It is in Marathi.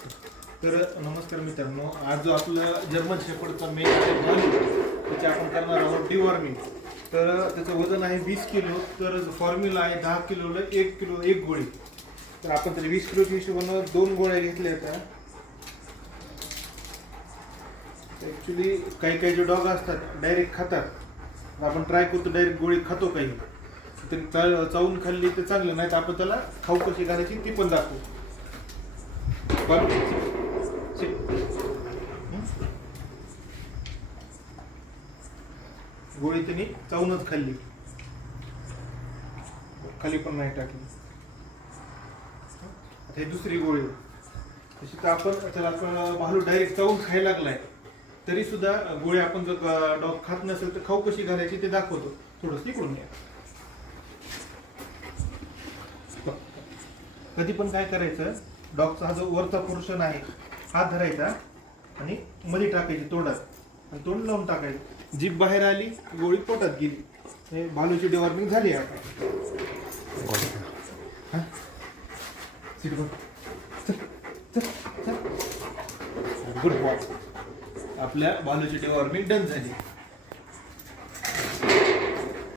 तर नमस्कार मित्रांनो, आज जो आपलं जर्मन शेपर्डचा मेन आहे त्याचे आपण करणार आहोत डिवॉर्मिंग. तर त्याचं वजन आहे 20 किलो. तर फॉर्म्युला आहे 10 किलोला 1 किलो 1 गोळी. तर आपण तरी 20 किलोच्या हिशोबानं 2 गोळ्या घेतल्या होत्या. ॲक्च्युली काही काही जे डॉग असतात डायरेक्ट खातात. आपण ट्राय करतो डायरेक्ट गोळी खातो काही तरी चावून खाल्ली तर चांगलं, नाही तर आपण त्याला खाऊ कशी घालायची ती पण दाखवू. गोळी त्यांनी चावूनच खाल्ली, खाली पण नाही टाकली. आता ही दुसरी गोळी. तशी तर आपण त्याला भालू डायरेक्ट चावून खायला लागलाय तरी सुद्धा गोळी आपण जर डॉग खात नसेल तर खाऊ कशी घालायची ते दाखवतो. थोडंसं तिकडून या. कधी पण काय करायचं, डॉगचा हा जो वरचा पोर्शन आहे हात धरायचा आणि मध्ये टाकायची तोंडात आणि तोंड लावून टाकायचं. जीभ बाहेर आली गोळी पोटात गेली. हे भालूची डिवॉर्मिंग झाली आहे. Good boy. आपल्या भालूची डिवॉर्मिंग डन झाली.